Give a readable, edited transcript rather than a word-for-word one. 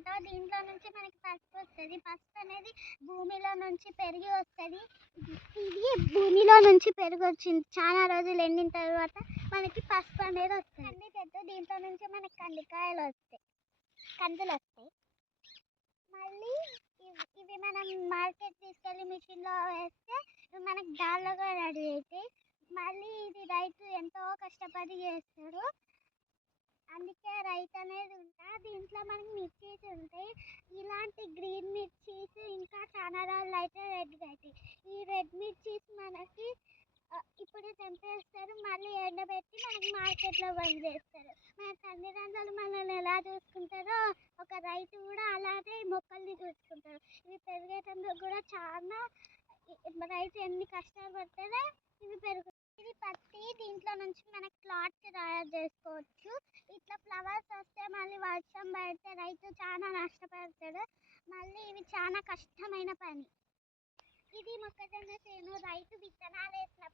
Photo. దీంట్లో నుంచి మనకి పసుపు వస్తుంది. పసుపు అనేది భూమిలో నుంచి పెరిగి వస్తుంది. ఇది భూమిలో నుంచి పెరిగి వచ్చింది. చాలా రోజులు ఎండిన తర్వాత మనకి పసుపు అనేది వస్తుంది. కంది చెట్టు, దీంట్లో నుంచి మనకి కందికాయలు వస్తాయి, కందులు వస్తాయి. మళ్ళీ ఇవి మనం మార్కెట్ తీసుకెళ్ళి మిషన్లో వేస్తే మనకి డాళ్ళగా రెడీ అవుతాయి. మళ్ళీ ఇది రైతు ఎంతో కష్టపడి చేస్తాడు, అందుకే రైతు అనేది ఉంటా. దీంట్లో మనకి మిర్చీస్ ఉంటాయి. ఇలాంటి గ్రీన్ మిర్చీస్ ఇంకా చాలా రోజులు అయితే రెడ్గా అవుతాయి. ఈ రెడ్ మిర్చీస్ మనకి ఇప్పుడు తెంపేస్తారు, మళ్ళీ ఎండబెట్టి మనకి మార్కెట్లో బంద్ చేస్తారు. మన తల్లిదండ్రులు మనల్ని ఎలా చూసుకుంటారో ఒక రైతు కూడా అలానే మొక్కల్ని చూసుకుంటారు. ఇవి పెరిగేటందుకు కూడా చాలా రైతు ఎన్ని కష్టాలు పడతారో ఇవి పెరుగుతాయి. ఇది పత్తి, దీంట్లో నుంచి మనకి క్లాత్ తయారు చేసుకోవచ్చు. ఇట్లా ఫ్లవర్స్ వస్తే మళ్ళీ వర్షం పడితే రైతు చాలా నష్టపడతాడు. మళ్ళీ ఇవి చాలా కష్టమైన పని. ఇది మొక్కజొన్న చేను. రైతు విత్తనాలు వేసిన